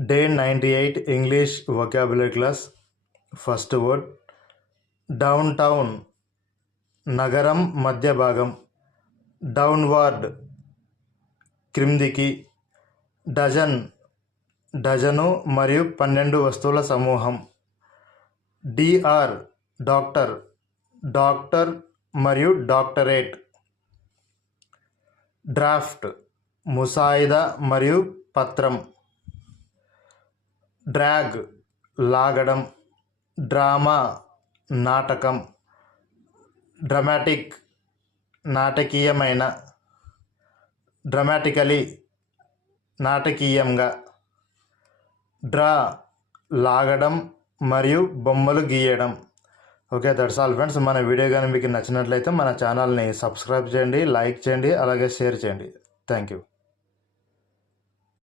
Day 98 English vocabulary class. First word downtown, నగరం మధ్య భాగం. డౌన్వార్డ్, క్రిందికి. డజన్, డజను మరియు 12 వస్తువుల సమూహం. డిఆర్, డాక్టర్, డాక్టర్ మరియు డాక్టరేట్. డ్రాఫ్ట్, ముసాయిదా మరియు పత్రం. డ్రాగ్, లాగడం. డ్రామా, నాటకం. డ్రమాటిక్, నాటకీయమైన. డ్రమాటికలీ, నాటకీయంగా. డ్రా, లాగడం మరియు బొమ్మలు గీయడం. Okay, that's all friends. మన వీడియో కానీ మీకు నచ్చినట్లయితే మన ఛానల్ని సబ్స్క్రైబ్ చేయండి, లైక్ చేయండి, అలాగే షేర్ చేయండి. Thank you.